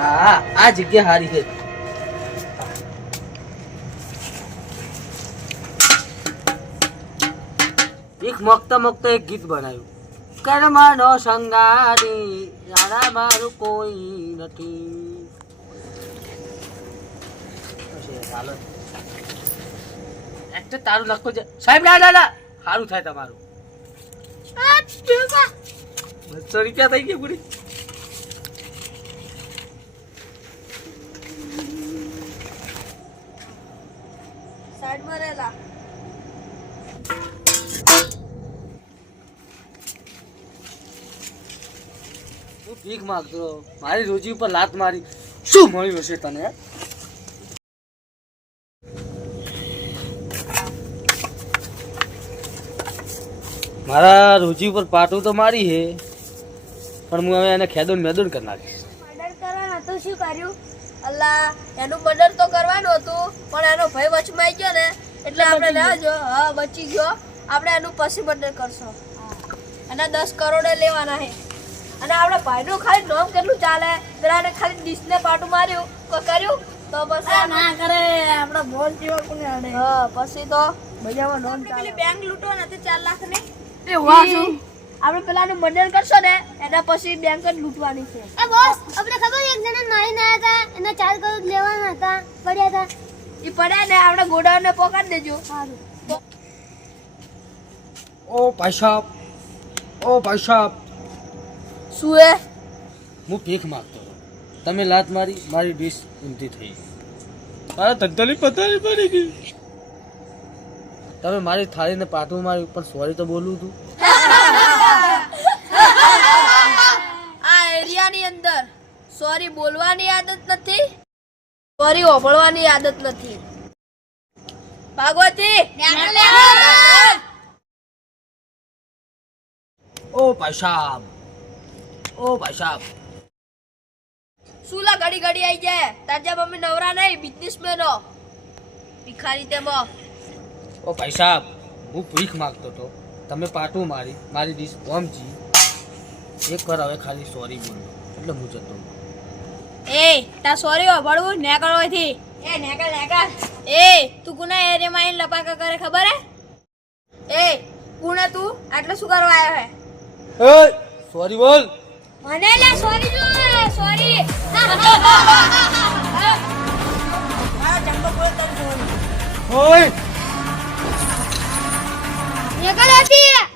હા આ જગ્યા હારી છે. એક મગતા મગતા એક ગીત બનાવ્યું. કર્મનો સંગારી યારા મારું કોઈ નથી. એક તો તારું લખો છે. સાહેબ ના ના ના. સારું થાય તમારું. બસો રૂપિયા થઈ ગયા પૂરી. સાઈડમાં રહેલા. ભીખ માંગતો મારી રોજી ઉપર લાત મારી. શું મળ્યું હશે તને? મારા રોજી ઉપર પાટું તો મારી હે પણ હું હવે એને ખેદોન મેદોન કરી નાખીશ. મર્ડર કરવાનું હતું શું કર્યું? અલ્લા એનું મર્ડર તો કરવાનું હતું પણ એનો ભય વચમાં આવી ગયો ને એટલે આપણે ના જો હા બચી ગયો. આપણે એનું પછી મર્ડર કરશો. એના દસ કરોડે લેવાના છે. અને આપણે ભાઈનું ખાલી નામ કેટલું ચાલે? પેલાને ખાલી ડીશને પાટું માર્યું કોઈ કર્યું? તો પછી ના કરે આપણે બોલ જેવા કોને અડે હા પછી તો બજારમાં નોમ ચાલે. બેંક લૂંટો નથી 4 લાખ ને? એ વાસુ આપણે પેલાનું મર્ડર કરશો ને એના પછી બેંક જ લૂંટવાની છે. એ બોસ આપણે ખબર એક જણા મારીને આવ્યા ચાર કરોડ લેવાના હતા પડ્યા હતા. એ પડ્યા ને આપણે ગોડાઉન ને પકડી દેજો ઓ ભાઈ સાહેબ ઓ ભાઈ સાહેબ શું એ? હું ભીખ માંગતો હતો. તમે લાત મારી મારી ડીશ ઊંધી થઈ મારા ધંધાની પથારી પડી ગઈ. તમે મારી થાળીને પાટું માર્યું પણ સોરી તો બોલું તું આ એરિયાની અંદર. સોરી બોલવાની આદત નથી. સોરી ઓભળવાની આદત નથી. ભાગવતી ઓ ભાઈ ઓ ભાઈ સુલા ઘડી ઘડી આવી જાય. તાજા મમ્મી નવરા નહીં બિઝનેસમેનો ભિખારી તેમાં ઓ ભાઈ સાહેબ હું ભીખ માંગતો હતો તમે પાટું મારી મારી ડીશ ઓમજી એક વાર હવે ખાલી સોરી બોલો. એટલે હું જતો. એ તા સોરી ઓભળવું નેકળ હોયથી. એ નેકળ નેકળ. એ તું કુના એરિયામાં આવીને લપાકા કરે ખબર હે? એ કુણે તું? આટલે શું કરવા આવ્યો હે? એ સોરી બોલ. મને લે સોરી જો સોરી. ઓય. નેકળ હતી